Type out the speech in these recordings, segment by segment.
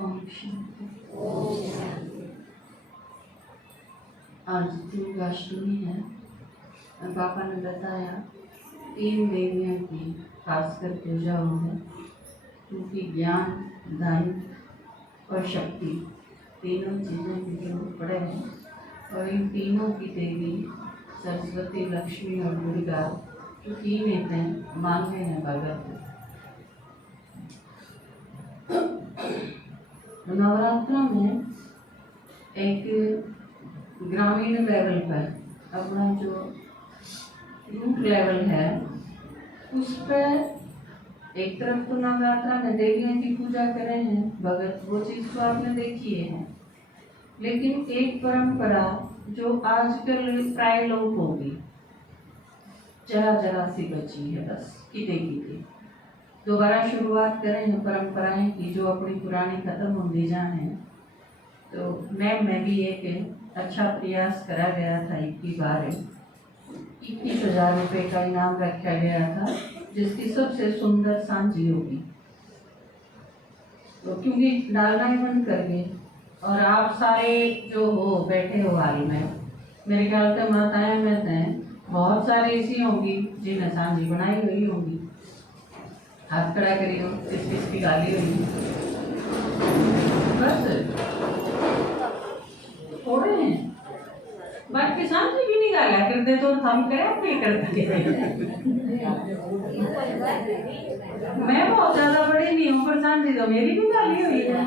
ओम शांति। आज दुर्गाष्टमी है। पापा ने बताया 3 देवियों की खासकर पूजा होगी, क्योंकि ज्ञान, धन और शक्ति तीनों चीज़ें की जरूरत पड़े हैं। और इन तीनों की देवी सरस्वती, लक्ष्मी और दुर्गा जो 3 हैं मांगे हैं भगत। नवरात्र में एक ग्रामीण लेवल पर अपना जो रूट लेवल है उस पर एक तरफ तो नवरात्र में देवियों की पूजा करे हैं भगत, वो चीज़ तो आपने देखी है। लेकिन एक परंपरा जो आजकल प्राय लोप होगी, जरा सी बची है, बस किते दोबारा शुरुआत करें हैं परंपराएं की जो अपनी पुरानी खत्म होती जाए। तो मैं भी एक अच्छा प्रयास करा गया था। 21,000 रुपये का इनाम रखा गया था, जिसकी सबसे सुंदर सांझी होगी। तो क्योंकि डालना ही बंद कर गए और आप सारे जो हो बैठे हो हाल में, मेरे ख्याल से माताएं में से बहुत सारी ऐसी होंगी जिन्हें सांझी बनाई हुई होगी। हाथ खड़ा करियो, किस की गाली हुई बस थोड़े हैं, बाकी सांझी भी नहीं गाला करते तो हम क्या करते। मैं बहुत ज्यादा बड़ी नहीं हूँ, पर सांझी तो मेरी भी गाली हुई है।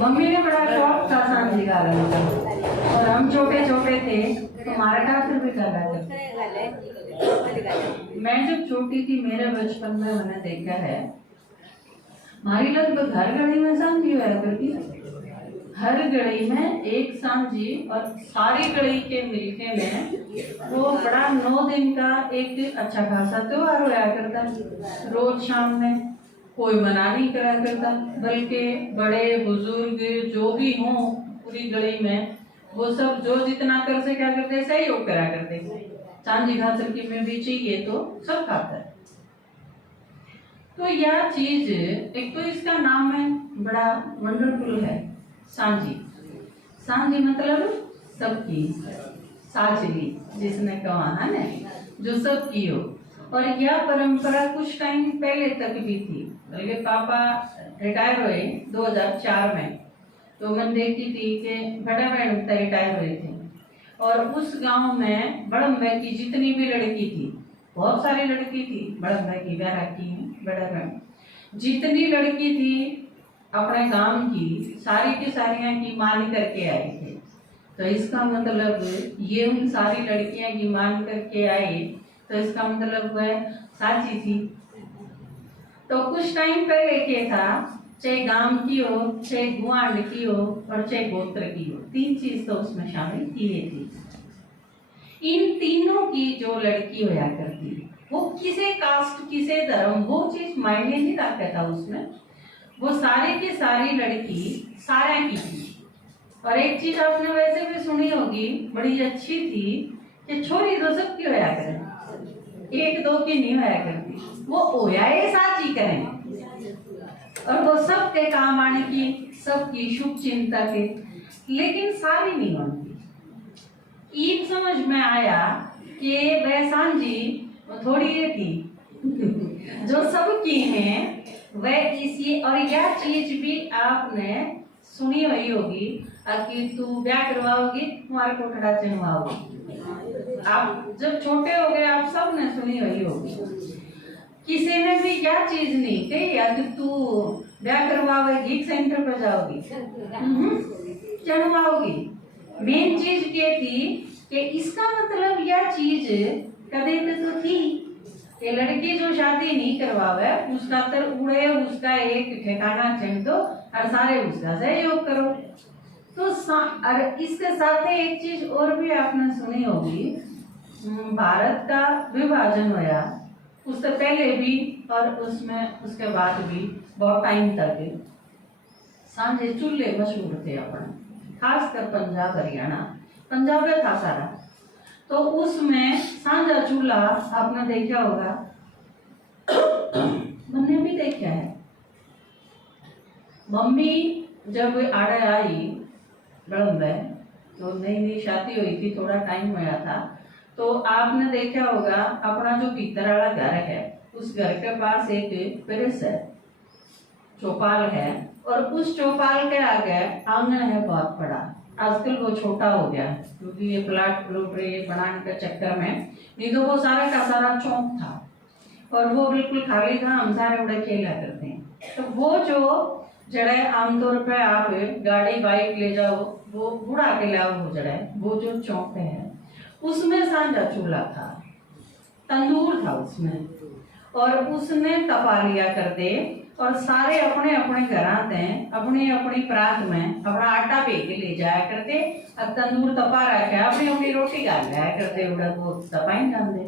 मम्मी ने बड़ा शौक था सांझी गाने का, और हम छोटे छोटे थे तो हमारे ठाकुर भी गाला करते। मैं जब छोटी थी, मेरे बचपन में मैंने देखा है हमारी लगभग हर गली में सांझी हुआ करती। हर गली में एक सांझी, और सारी गली के मिलके में वो बड़ा 9 दिन का एक अच्छा खासा त्योहार हुआ करता। रोज शाम में कोई मना नहीं करा करता, बल्कि बड़े बुजुर्ग जो भी हों पूरी गली में, वो सब जो जितना कर से क्या करते सहयोग करा करते। सांझी खातर की में भी चाहिए तो सब खाता है। तो यह चीज एक तो इसका नाम है बड़ा वंडरफुल है, सांझी। सांझी मतलब सबकी, साझली जिसने कहा है ना, जो सबकी हो। और यह परंपरा कुछ टाइम पहले तक भी थी, बल्कि पापा रिटायर हुए 2004 में, तो मैंने देखी थी कि बड़ा बहन रिटायर हुए थे। और उस गांव में बड़म भाई की जितनी भी लड़की थी, बहुत सारी लड़की थी, बड़म भाई की ब्याह की बड़ा बहन, जितनी लड़की थी अपने गांव की सारी की सारियां की मान करके आई थे। तो इसका मतलब ये उन सारी लड़कियां की मान करके आई, तो इसका मतलब वह साची थी। तो कुछ टाइम पहले क्या था, चाहे गांव की हो, चाहे गुआंड की हो, और चाहे गोत्र की हो, 3 चीज तो उसमें शामिल की थी। इन तीनों की जो लड़की होया करती, वो किसे कास्ट किसे धर्म वो चीज मायने नहीं रखता था उसमें। वो सारी की सारी लड़की सारा की थी। और एक चीज आपने वैसे भी सुनी होगी, बड़ी अच्छी थी, कि छोरी तो सबकी होया करे, 1-2 की नहीं होया करती। वो होया ये साची करें, और वो सबके काम आने की, सबकी शुभ चिंता के, लेकिन सारी नहीं होती। ईद समझ में आया कि वह सांझी थोड़ी ये थी जो सबकी है वह इसी। और यह चीज भी आपने सुनी हुई होगी कि तू ब्याह करवाओगी तुम्हारे कोठड़ा चढ़वाओगी। आप जब छोटे हो गए आप सब ने सुनी हुई होगी। किसी ने भी यह चीज नहीं कही कि तू ब्याह करवाओगी सेंटर पर जाओगी, चढ़वाओगी। मेन चीज ये थी कि इसका मतलब यह चीज कदे तो थी कि लड़की जो शादी नहीं करवावे उसका तर उड़े, उसका एक ठिकाना चुन दो और सारे उसका सहयोग करो। तो और इसके साथ एक चीज और भी आपने सुनी होगी, भारत का विभाजन हुआ उससे पहले भी और उसमें उसके बाद भी बहुत टाइम तक सांझे चूल्हे मशहूर थे अपने, खासकर पंजाब हरियाणा, पंजाब में था सारा। तो उसमें सांझा चूल्हा आपने देखा होगा, मैंने भी देखा है। मम्मी जब आड़े आई बड़म में, तो नई नई शादी हुई थी, थोड़ा टाइम हुआ था, तो आपने देखा होगा अपना जो भीतर वाला घर है उस घर के पास एक पेरिस है, चौपाल है, और उस चौपाल के आगे आंगन है बहुत बड़ा। आजकल वो छोटा हो गया क्योंकि ये प्लाट बनाने के चक्कर में, नहीं तो वो सारा का सारा चौक था और वो बिल्कुल खाली था, हम सारे बड़े खेला करते हैं। तो वो जो जड़े आमतौर पे आप गाड़ी बाइक ले जाओ, वो बुढ़ा के लाओ, वो जड़े वो जो चौक है उसमें सांझा चूल्हा था, तंदूर था उसमें, और उसने तपा लिया करते और सारे अपने अपने घर में अपनी अपनी प्रात में अपना आटा पे के ले जाया करते और तंदूर तपा रखा अपनी अपनी रोटी डाल लाया करते, उड़ा वो तपाई जाते,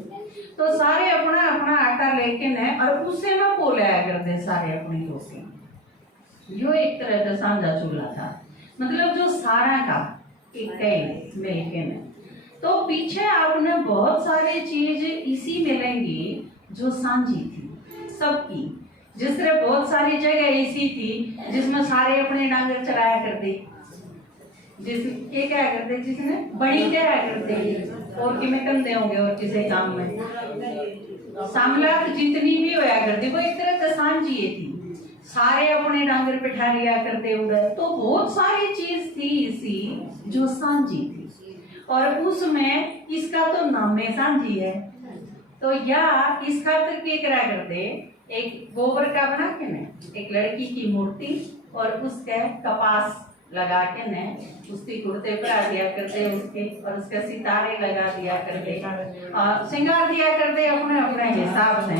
तो सारे अपना अपना आटा लेके न और उसे में पोलाया करते सारे अपनी रोटी। यो एक तरह का सांझा चूल्हा था, मतलब जो सारा का एक मिलके ने। तो पीछे आपने बहुत सारी चीज इसी मिलेंगी जो सांझी थी सबकी, जिस तरह बहुत सारी जगह ऐसी थी जिसमें सारे अपने डांगर चलाया करते, जिसके क्या करते, जिसने बड़ी क्या करते और कि में कंधे होंगे और किसी काम में सामलाक जितनी भी होया करती वो एक तरह का सांझी थी, सारे अपने डांगर बिठा लिया करते उधर। तो बहुत सारी चीज थी इसी जो सांझी थी, और उसमें इसका तो नाम में सांझी है। तो या इस खातिर के करा करते एक गोबर का बना के न एक लड़की की मूर्ति और उसके कपास लगा के न उसकी कुर्ते पर आ दिया करते उसके, और उसके सितारे लगा दिया करते, श्रृंगार दिया करते अपने अपने हिसाब से।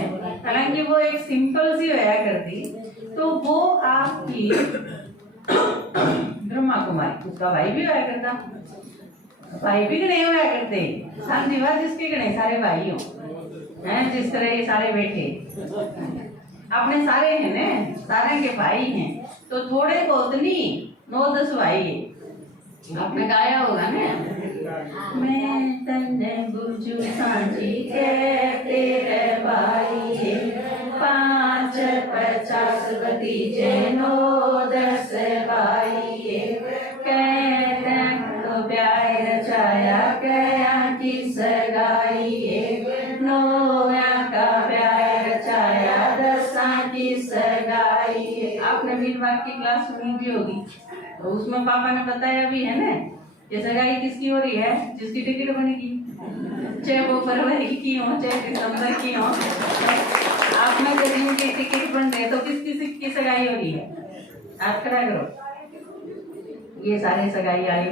हालांकि वो एक सिंपल सी होया करती, तो वो आपकी ब्रह्मा कुमारी, उसका भाई भी होया करता, भाई भी गणे होया करते, सांझी बात जिसके गणे सारे भाई हो हैं, जिस तरह ये सारे बेटे अपने सारे हैं ने, सारे के भाई हैं, तो थोड़े बहुत नहीं 9-10 भाई है। आपने गाया होगा ना, मैं तन्ने बुझू सांझी के तेरे भाई है, 5-50 भतीजे 9-10 भाई है, कहते तो ब्याह रचाया कया की सगाई है, नोया का ब्याह रचाया 10 की सगाई है। आपने वीरवार की क्लास सुनी भी होगी, तो उसमें पापा ने बताया भी है ना, ये सगाई किसकी हो रही है, जिसकी टिकट बनेगी, चाहे वो फरवरी की हो चाहे दिसंबर की हो, आप में जिनकी टिकट बन रहे तो किसकी सगाई हो रही है, आप खड़ा करो, ये सारे सगाई आए,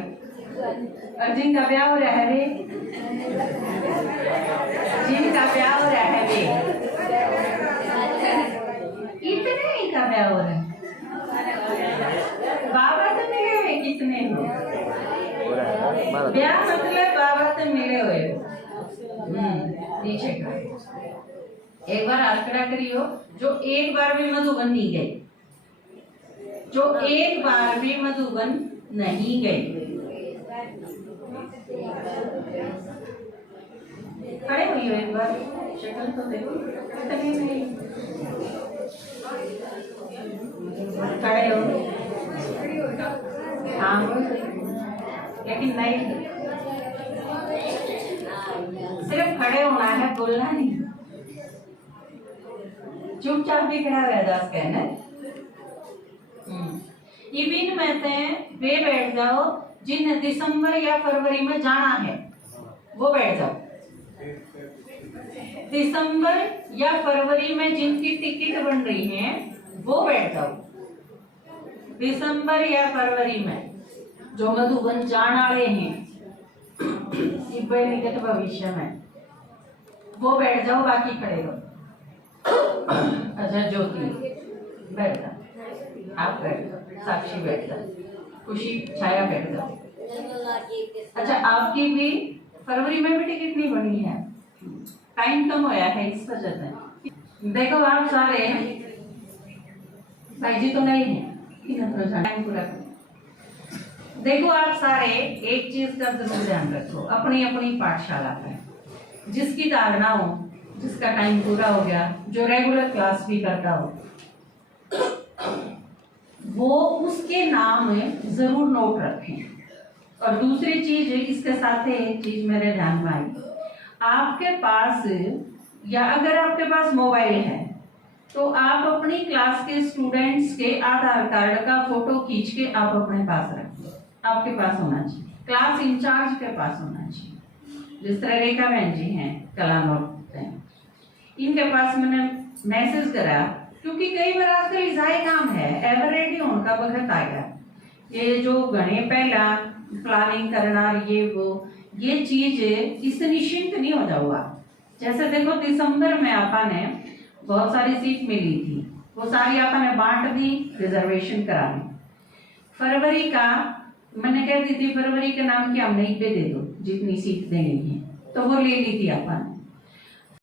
और जिनका ब्याह हो रहा है वे, जिनका ब्याह हो रहा है वे, कितने ही का ब्याह हो रहा है, बाबा तो मिले हुए कितने हो, ब्याह मतलब बाबा तो मिले हुए नीचे का। एक बार आंकड़ा करियो, जो एक बार भी मधुबन नहीं गए, जो एक बार भी मधुबन नहीं गए, खड़े हुई हो एक बार, शक्ल तो देखो, खड़े हो, हाँ लेकिन नहीं, सिर्फ खड़े होना है, बोलना नहीं, चुपचाप भी खड़ा हुआ दास कहना। इबिन में वे बैठ जाओ जिन दिसंबर या फरवरी में जाना है, वो बैठ जाओ, दिसंबर या फरवरी में जिनकी टिकट बन रही है वो बैठ जाओ, दिसंबर या फरवरी में जो मधुबन जाने वाले हैं निकट भविष्य में, वो बैठ जाओ, बाकी खड़े रहो। अच्छा ज्योति बैठ जाओ, आप बैठ जाओ, साक्षी बैठ जाओ, खुशी छाया बैठ जाओ। अच्छा आपकी भी फरवरी में भी टिकट नहीं बनी है, टाइम कम होया है इस वजह से। देखो आप सारे भाई जी तो नहीं है, टाइम पूरा करो। देखो आप सारे एक चीज का जरूर ध्यान रखो, अपनी अपनी पाठशाला पर जिसकी धारणा हो, जिसका टाइम पूरा हो गया, जो रेगुलर क्लास भी करता हो, वो उसके नाम में जरूर नोट रखें। और दूसरी चीज इसके साथ एक चीज मेरे ध्यान में आई, आपके पास या अगर आपके पास मोबाइल है तो आप अपनी क्लास के स्टूडेंट्स के आधार कार्ड का फोटो खींच के आप अपने पास रखिए, आपके पास होना चाहिए, क्लास इंचार्ज के पास होना चाहिए। जिस तरह रेखा बहन जी हैं कलानौर, इनके पास मैंने मैसेज करा, क्योंकि कई बार आजकल इजाए काम है, एवरेडी उनका वक्त आएगा, ये जो गणे पहला प्लानिंग करना ये चीज इस निश्चिंत नहीं हो जाऊगा। जैसे देखो दिसंबर में आपने बहुत सारी सीट मिली थी, वो सारी आपने बांट दी, रिजर्वेशन करा ली। फरवरी का मैंने कह दी थी, फरवरी के नाम की हमने एक पे दे दो जितनी सीट देनी है, तो वो ले ली थी अपन।